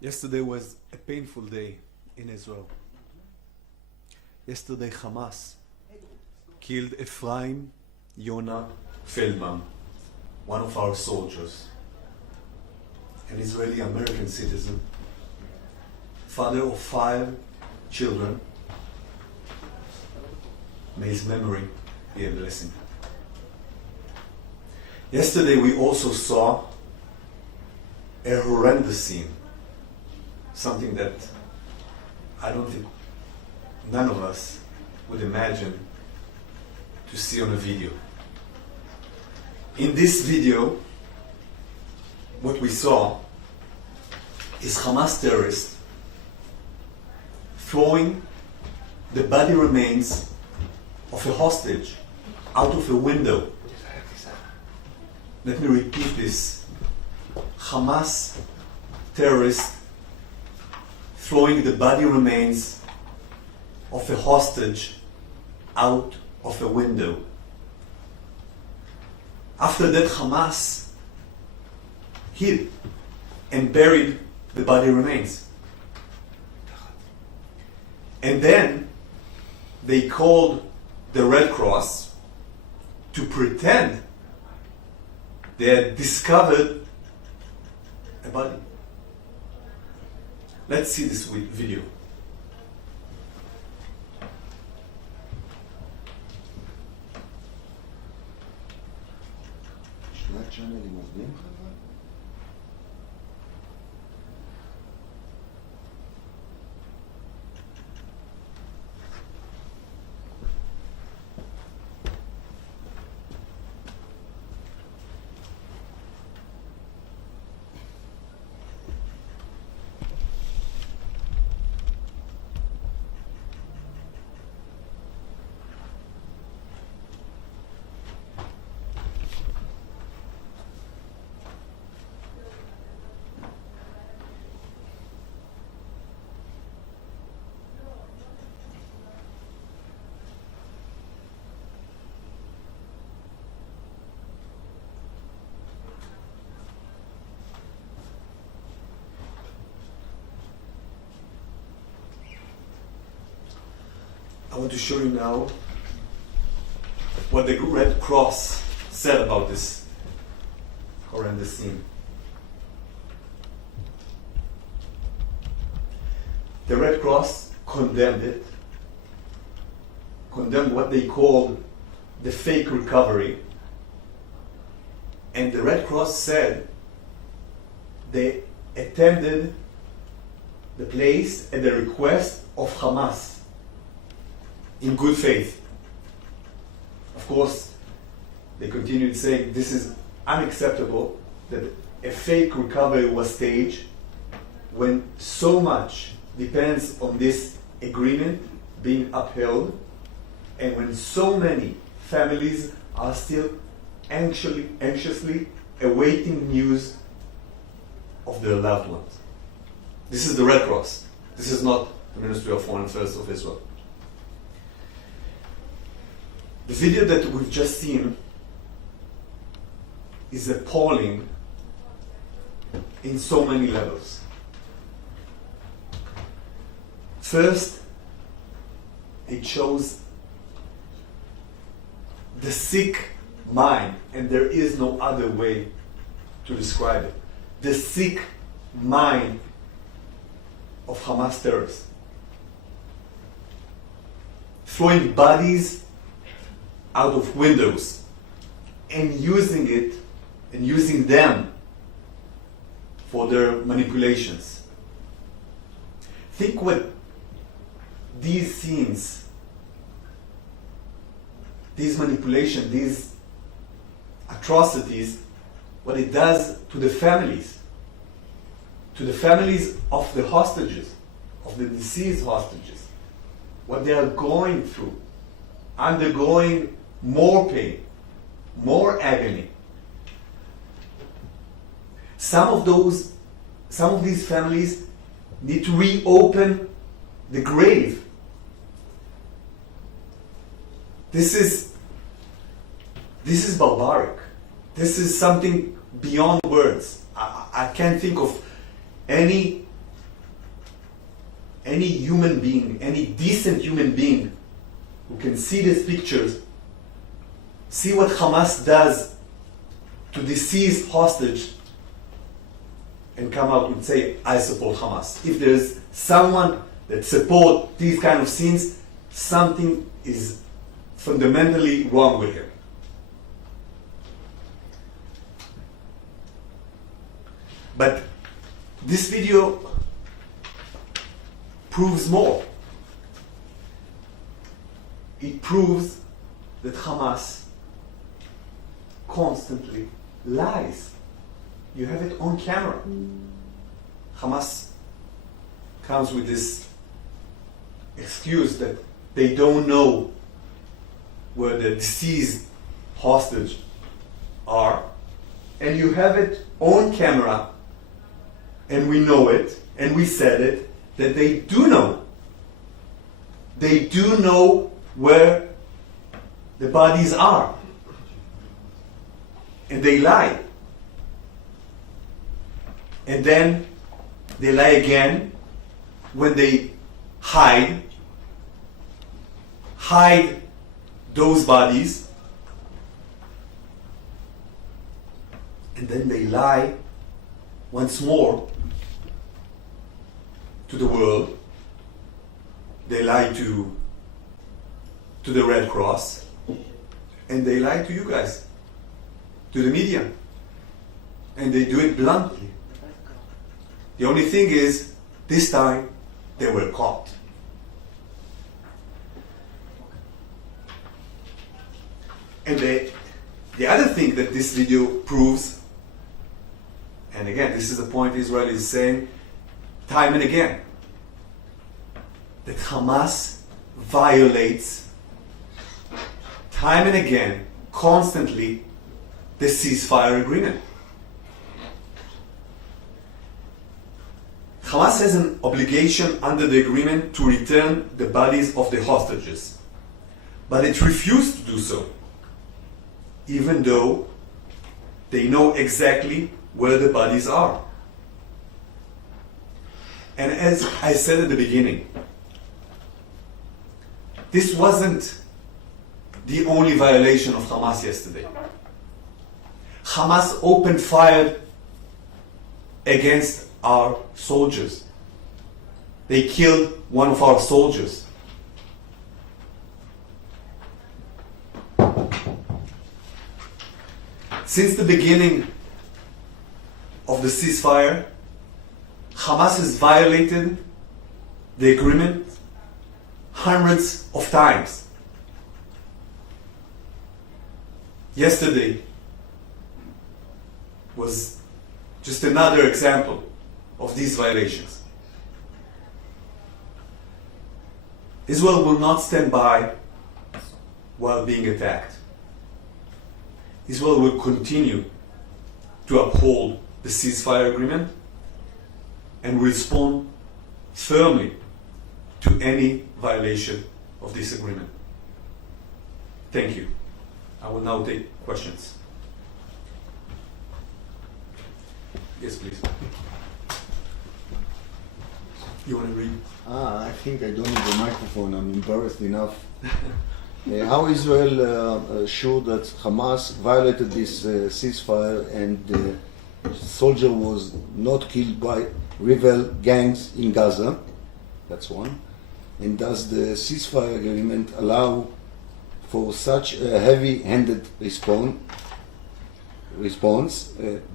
Yesterday was a painful day in Israel. Yesterday Hamas killed Ephraim Yonah Feldman, one of our soldiers, an Israeli-American citizen, father of 5 children. May his memory be a blessing. Yesterday we also saw a horrendous scene, something that I don't think none of us would imagine to see on a video. In this video, what we saw is Hamas terrorists throwing the body remains of a hostage out of a window. Let me repeat this. Hamas terrorists throwing the body remains of a hostage out of a window. After that, Hamas hid and buried the body remains. And then they called the Red Cross to pretend they had discovered a body. Let's see this video. שני הצ'אנלים עובדים חבר'ה? I want to show you now what the Red Cross said about this horrendous scene. The Red Cross condemned it, condemned what they called the fake recovery, and the Red Cross said they attended the place at the request of Hamas in good faith. Of course, they continued saying this is unacceptable that a fake recovery was staged when so much depends on this agreement being upheld and when so many families are still anxiously awaiting news of their loved ones. This is the Red Cross. This is not the Ministry of Foreign Affairs of Israel. The video that we've just seen is appalling in so many levels. First, it shows the sick mind, and there is no other way to describe it. The sick mind of Hamas terrorists. Throwing bodies out of windows and using them for their manipulations. Think what these scenes, these manipulations, these atrocities, what it does to the families of the hostages, of the deceased hostages, what they are going through, undergoing more pain, more agony. Some of these families need to reopen the grave. This is barbaric. This is something beyond words. I can't think of any any human being, any decent human being who can see these pictures, see what Hamas does to the seized hostage, and come out and say, I support Hamas. If there's someone that supports these kind of scenes, something is fundamentally wrong with him. But this video proves more. It proves that Hamas constantly lies. You have it on camera. Hamas comes with this excuse that they don't know where the deceased hostage are, and you have it on camera, and we know it, and we said it, that they do know. They do know where the bodies are. And they lie. And then they lie again when they hide those bodies, and then they lie once more to the world. They lie to the Red Cross, and they lie to you guys, to the media, and they do it bluntly. The only thing is, this time they were caught. And the other thing that this video proves, and again, this is a point Israel is saying time and again, that Hamas violates time and again, constantly, the ceasefire agreement. Hamas has an obligation under the agreement to return the bodies of the hostages, but it refused to do so, even though they know exactly where the bodies are. And as I said at the beginning, this wasn't the only violation of Hamas yesterday. Hamas opened fire against our soldiers. They killed one of our soldiers. Since the beginning of the ceasefire, Hamas has violated the agreement hundreds of times. Yesterday was just another example of these violations. Israel will not stand by while being attacked. Israel will continue to uphold the ceasefire agreement and respond firmly to any violation of this agreement. Thank you. I will now take questions. Yes, please. You want to read? I think I don't need the microphone. I'm embarrassed enough. How Israel sure that Hamas violated this ceasefire and the soldier was not killed by rival gangs in Gaza? That's one. And does the ceasefire agreement allow for such a heavy-handed response?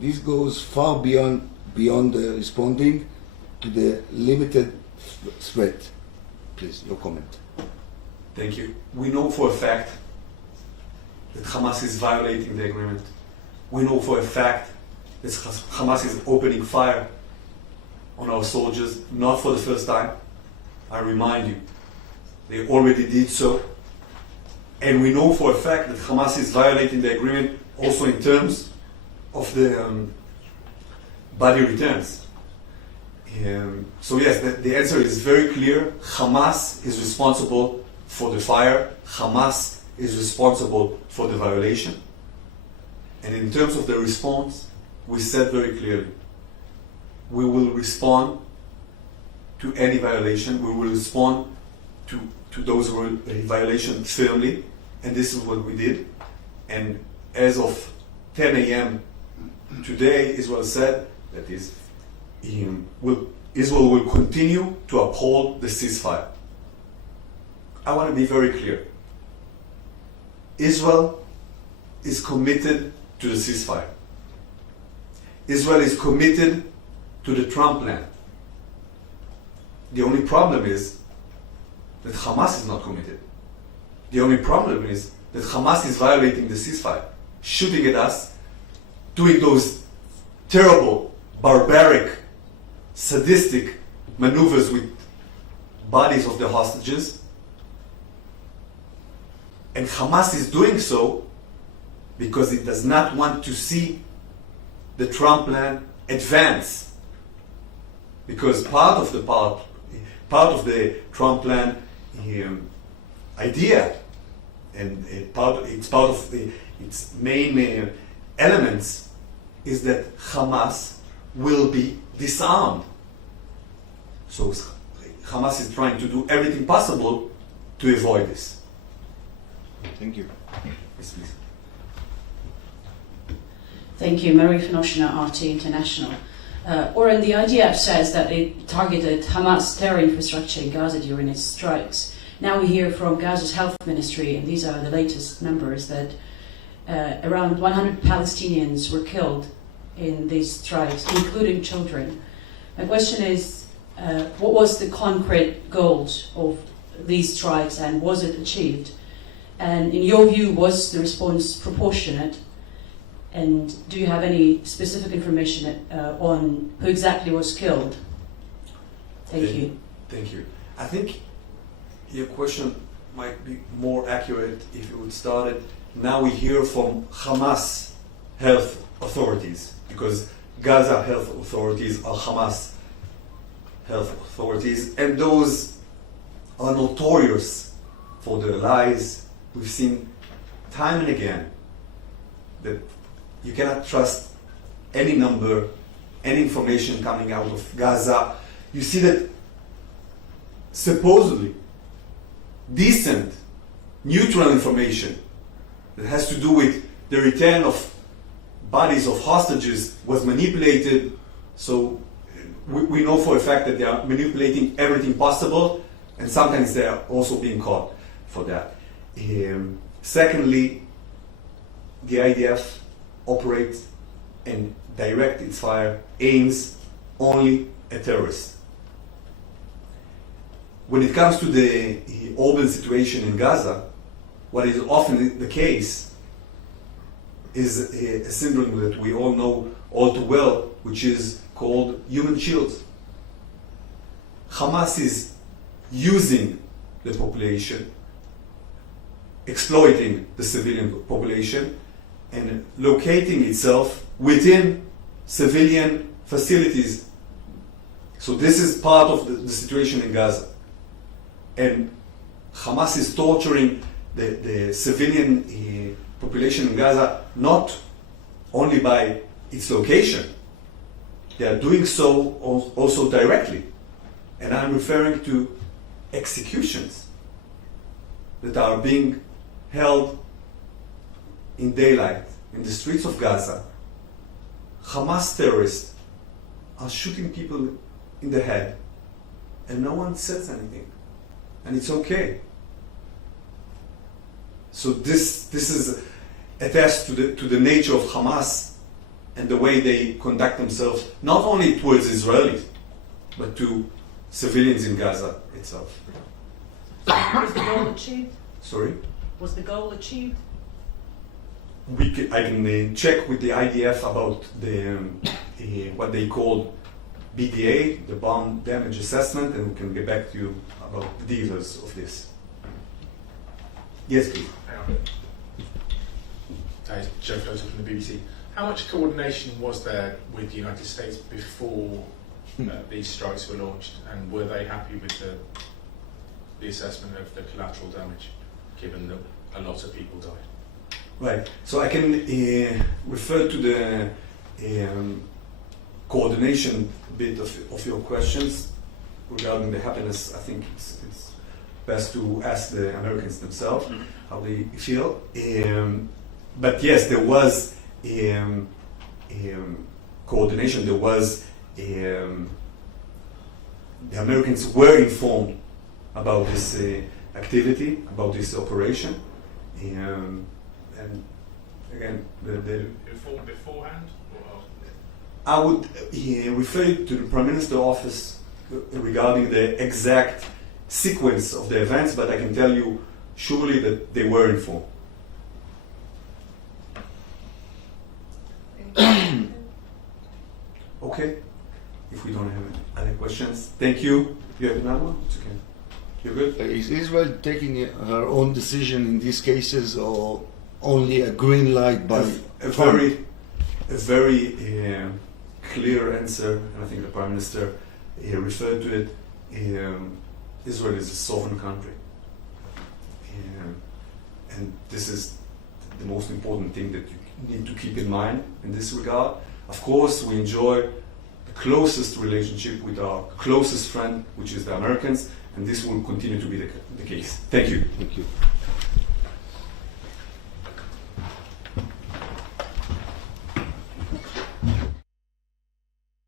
This goes far beyond responding to the limited threat. Please, your comment. Thank you. We know for a fact that Hamas is violating the agreement. We know for a fact that Hamas is opening fire on our soldiers, not for the first time. I remind you, they already did so. And we know for a fact that Hamas is violating the agreement also in terms of the body returns. So yes, the answer is very clear. Hamas is responsible for the fire. Hamas is responsible for the violation. And in terms of the response, we said very clearly, we will respond to any violation. We will respond to those violations firmly, and this is what we did. And as of 10 a.m. today, Israel said that Israel will continue to uphold the ceasefire. I want to be very clear. Israel is committed to the ceasefire. Israel is committed to the Trump plan. The only problem is that Hamas is not committed. The only problem is that Hamas is violating the ceasefire, shooting at us, doing those terrible, barbaric, sadistic maneuvers with bodies of the hostages. And Hamas is doing so because it does not want to see the Trump plan advance. Because part of the Trump plan idea, and it's part of its main elements, is that Hamas will be disarmed. So Hamas is trying to do everything possible to avoid this. Thank you. Yes, please. Thank you. Marie Finoshina, RT International. Oren, the IDF says that it targeted Hamas terror infrastructure in Gaza during its strikes. Now we hear from Gaza's health ministry, and these are the latest numbers, that around 100 Palestinians were killed in these strikes, including children. My question is, what was the concrete goals of these strikes, and was it achieved? And in your view, was the response proportionate? And do you have any specific information on who exactly was killed? Thank you. Thank you. I think your question might be more accurate if you would start it. Now we hear from Hamas health authorities, because Gaza health authorities are Hamas health authorities, and those are notorious for their lies. We've seen time and again that you cannot trust any number, any information coming out of Gaza. You see that supposedly decent, neutral information that has to do with the return of bodies of hostages was manipulated. So we know for a fact that they are manipulating everything possible, and sometimes they are also being caught for that. Secondly, the IDF operates and directs its fire, aims only at terrorists. When it comes to the urban situation in Gaza, what is often the case is a syndrome that we all know all too well, which is called human shields. Hamas is using the population, exploiting the civilian population, and locating itself within civilian facilities. So this is part of the situation in Gaza. And Hamas is torturing the civilian population in Gaza not only by its location, they are doing so also directly. And I'm referring to executions that are being held in daylight in the streets of Gaza. Hamas terrorists are shooting people in the head, and no one says anything, and it's okay. So this is attests to the nature of Hamas and the way they conduct themselves, not only towards Israelis, but to civilians in Gaza itself. Was the goal achieved? Sorry? Was the goal achieved? I can check with the IDF about what they call BDA, the bomb damage assessment, and we can get back to you about the details of this. Yes, please. Joe Floater from the BBC. How much coordination was there with the United States before these strikes were launched, and were they happy with the assessment of the collateral damage, given that a lot of people died? Right. So I can refer to the coordination bit of your questions. regarding the happiness, I think it's best to ask the Americans themselves how they feel. But yes, there was coordination. There was the Americans were informed about this activity, about this operation, and again, Informed beforehand or after? I would refer you to the Prime Minister's office regarding the exact sequence of the events, but I can tell you surely that they were informed. Okay, if we don't have any other questions, thank you. You have another one? It's okay. You're good? Is Israel taking her own decision in these cases, or only a green light by a Trump? very clear answer, and I think the Prime Minister referred to it. Israel is a sovereign country, and this is the most important thing that you need to keep in mind in this regard. Of course, we enjoy the closest relationship with our closest friend, which is the Americans, and this will continue to be the case. Thank you. Thank you.